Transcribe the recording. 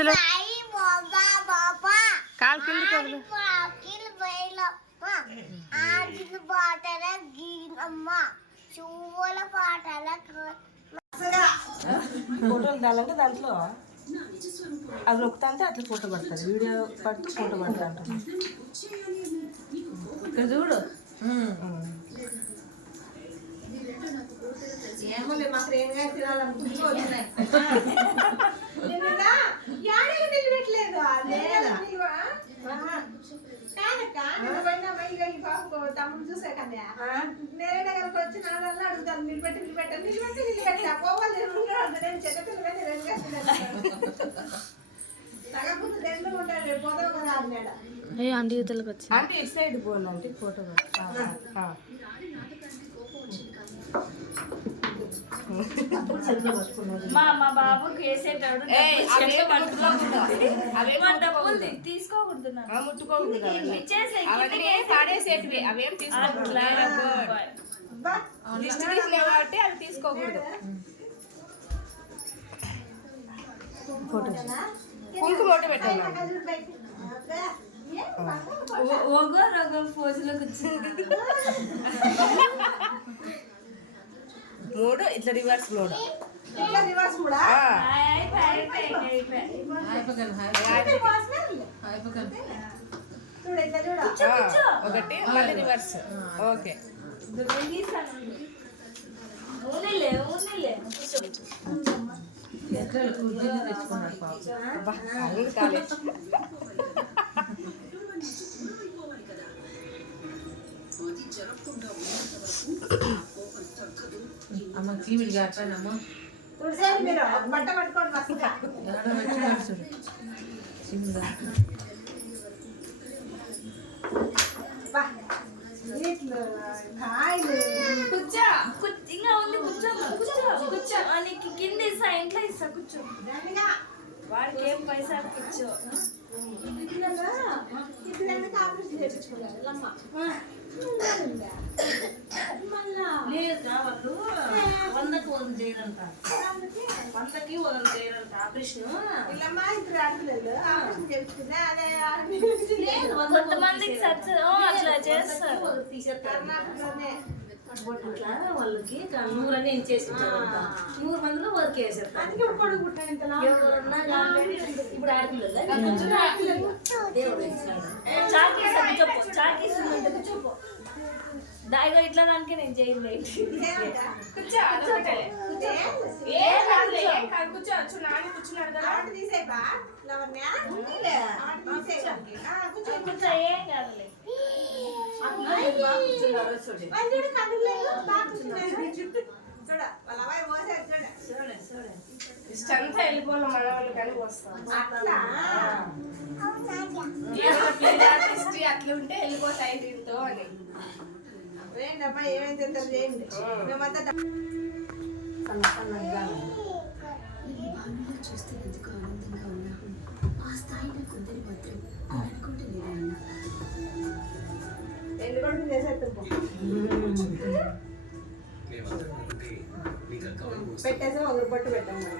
వదిలే, కాలు కిందికి వదిలే. ఫోటోలు కావాలంటే దాంట్లో అది నొక్కుతా అంటే అట్లా ఫోటో పడుతుంది, వీడియో పడుతూ ఫోటో పడుతుంది అంట. ఇక్కడ చూడు, ఏమో మాకు ఏం తినాలనుకుంటూ వచ్చినాయి. తమ్ముడు చూసే కదా నేనే దగ్గరకు వచ్చి నాన్నల్లో అడుగుతాను, నిలబెట్టి పోవాలి తగ్గకపోతే రెండు ఉంటాడు పోతావు కదా అన్నాడు. ఆంటీ యువతలకు వచ్చి అంటే ఇటు సైడ్ పోవాలంటే ఫోటో మా బాబుకి వేసేటాడు తీసుకోకూడదు, అవేం తీసుకోకూడదు కాబట్టి అవి తీసుకోకూడదు. ఫోటో కుంకుమ పెట్టాలి. పోజులోకి వచ్చింది మూడు ఇట్లా రివర్స్ మూడు ఒకటి మళ్ళీ రివర్స్. ఓకే కాలేజ్ అమ్మ చీమిడి కాపాడమ్మా బట్ట పట్టుకోండి మస్తుగా కూర్చో, ఇంకా ఉంది కూర్చో కూర్చో నీకు కింద ఇస్తా, ఇంట్లో ఇస్తా కూర్చో, వాడికి ఏం పైసా కూర్చో. లేదా వాళ్ళు 100కి 100 చేయరంట, 100కి 100 చేయరంట ఆపరేషన్. కొంతమందికి అట్లా చేస్తారు, అట్లా వాళ్ళకి 100 అని ఏం చేసి 100 మందిలో వర్క్ చేసేస్తారు. ఇప్పుడు ఆడపిల్లలు దేవుడు కూర్చోపో దాయిగా ఇట్లా దానికి నేను చేయలేదు. ఏం కాదులే ఇష్టంతా వెళ్ళిపోవాలి మన వాళ్ళు కానీ వస్తాం. అట్లా ఉంటే వెళ్ళిపోతాయి దీంతో అని. ఏంటబ్బా ఏమైతే చేయండి మేమంతా చూస్తే ఎందుకు ఆనందంగా ఉన్నాను. ఆ స్థాయిలో కొందరి మాత్రం అనుకుంటలేదన్నా. ఎందుకంటే చేసేస్తాం పెట్టేసి ఒకరి పట్టు పెట్టాము.